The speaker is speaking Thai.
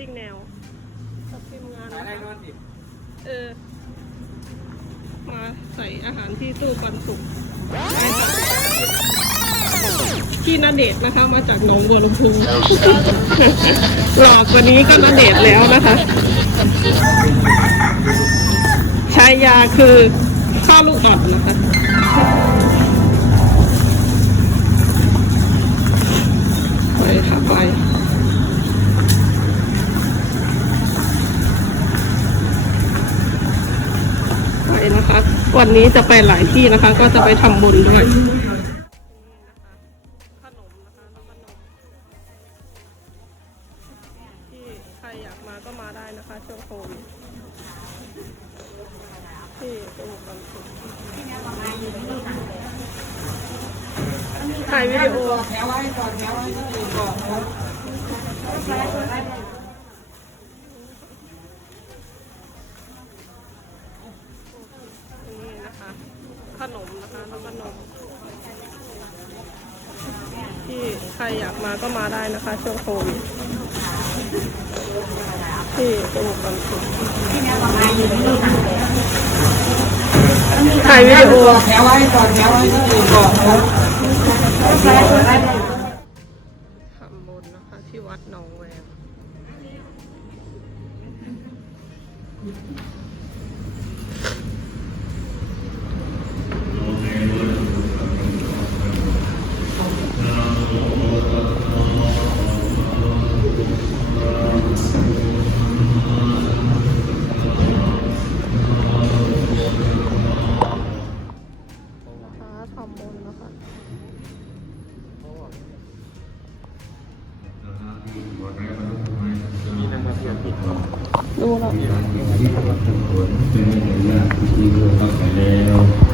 ซิ่งแนวกับทีมงานขายนะได้นคะวลสิเออ มาใส่อาหารที่ตู้ปันสุกได้ค่ะพี่นาเดชน์นะคะ มาจากหนองบัวลำพูหลอกกว่านี้ก็นาเดชน์แล้วนะคะชายาคือข้าวลูกอ่อนนะคะ ไปค่ะไป ไป นะคะ วันนี้จะไปหลายที่นะคะ ก็จะไปทำบุญด้วยนี่นะคะขน ใครอยากมาก็มาได้นะคะ ช่วงโควิดที่สมุทรปราการถ่ายวิดีโอแถวไว้ก่อนแถวไว้ที่อื่นก่อนครับทำบุญนะคะที่วัดหนองแวง ดูแล้วเนาง